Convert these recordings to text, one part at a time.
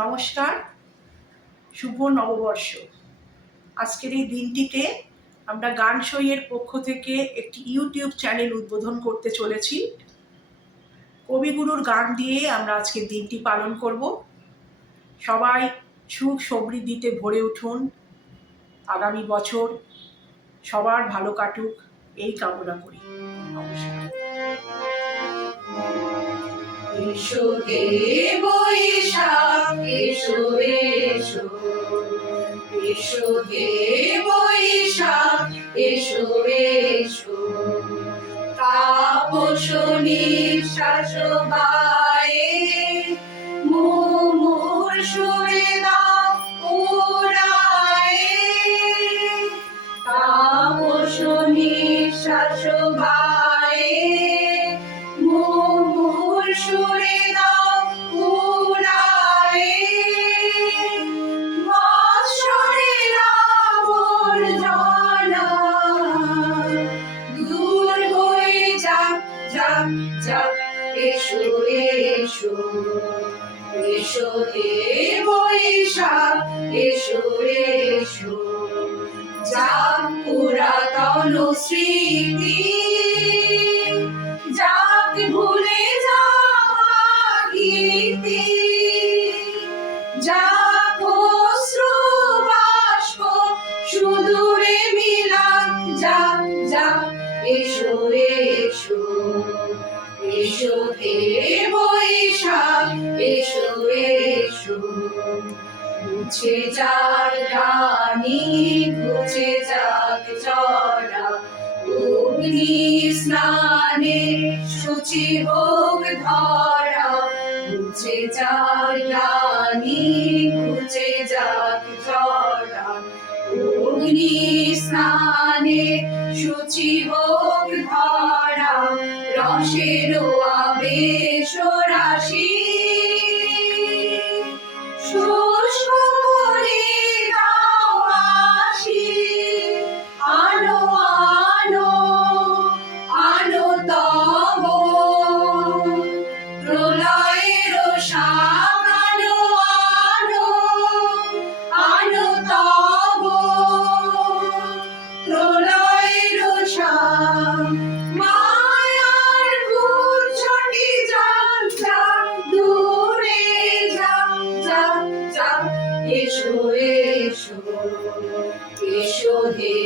নমস্কার, শুভ নববর্ষ। আজকের এই দিনটিতে আমরা গান সইয়ের পক্ষ থেকে একটি ইউটিউব চ্যানেল উদ্বোধন করতে চলেছি। কবিগুরুর গান দিয়ে আমরা আজকের দিনটি পালন করব। সবাই সুখ সমৃদ্ধিতে ভরে উঠুন। আগামী বছর সবার ভালো কাটুক এই কামনা করি। নমস্কার। এসো হে বৈশাখ, এসো এসো, এসো হে বৈশাখ, এসো এসো, তাপস নিঃশ্বাস বায়ে মুমুর সুরে দাও উড়ায়ে, তাপস নিঃশ্বাস বায়ে মুমুর সুরে দাও উড়ায়ে, বৎসরের আবর্জনা দূর হয়ে যাক যাক যাক। এসো এসো, এসো হে বৈশাখ, এসো এসো, যাক পুরাতন স্মৃতি, যাক ভুলে যাওয়া গীতি, যাক অশ্রু বাষ্প সুদূরে মিলাক যাক যাক। এসো এসো, এসো হে বৈশাখ, এসো এসো, মুছে যাক গ্লানি, ঘুচে যাক জরা, অগ্নি স্নানে শুচি হোক ধরা, মুছে যাক গ্লানি, ঘুচে যাক জরা, অগ্নি স্নানে শুচি হোক ধরা, রসের আবেশ রাশি শুষ্ক করে দাও আসি, আনো আনো আনো তব প্রলয়ের শাক, আনো আনো আনো তব প্রলয়ের শাক, মায়ার গুচ্ছটি যাক যাক দূরে যাক যাক যাক। এসো এসো, এসো হে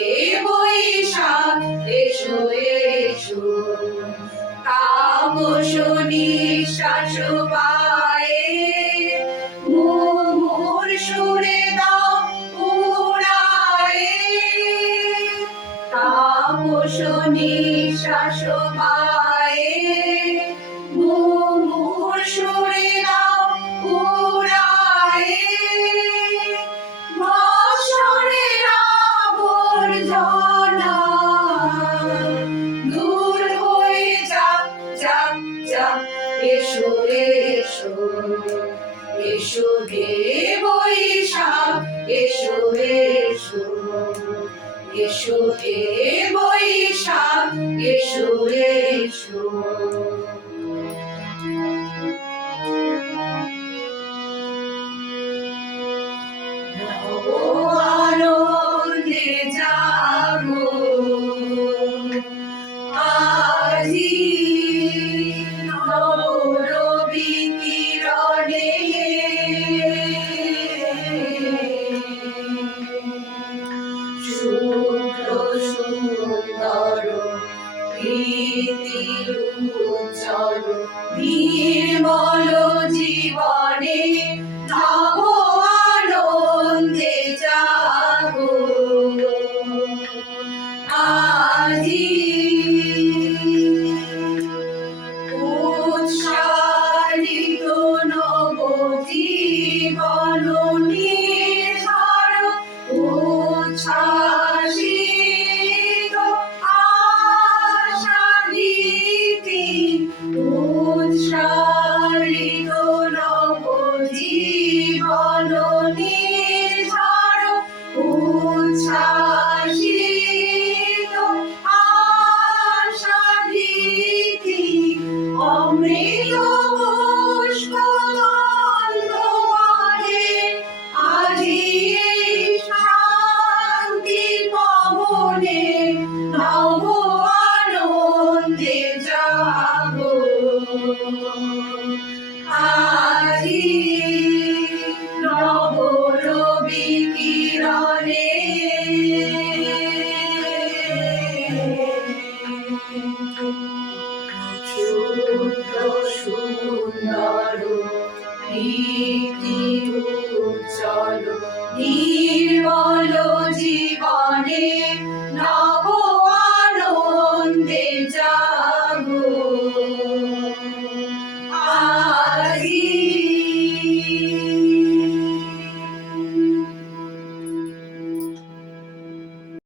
বৈশাখ, এসো এসো, তাপস নিঃশ্বাস বায়ে মুমুর সুরে দাও উড়ায়ে, তাপস নিঃশ্বাস বায়ে মুমুর সুরে দাও উড়ায়ে, বৎসরের আবর্জনা দূর হয়ে যাক যাক যাক। এসো এসো, এসো হে বৈশাখ, এসো এসো, এসো হে বৈশাখ, এসো এসো। আনন্দে জাগো আজি, নবরবি কিরণে শুক্ল সুন্দর প্রীতির উজ্জ্বল নির্মল জীবনে নব আনন্দে জাগো আজি, উৎসারিত নব জীবন নির্ঝর, উচ্ছ্বাসিত আশাগীতি, উৎসারিত নব জীবন সুন্দর প্রীতি উজ্জ্বল নির্মল জীবনে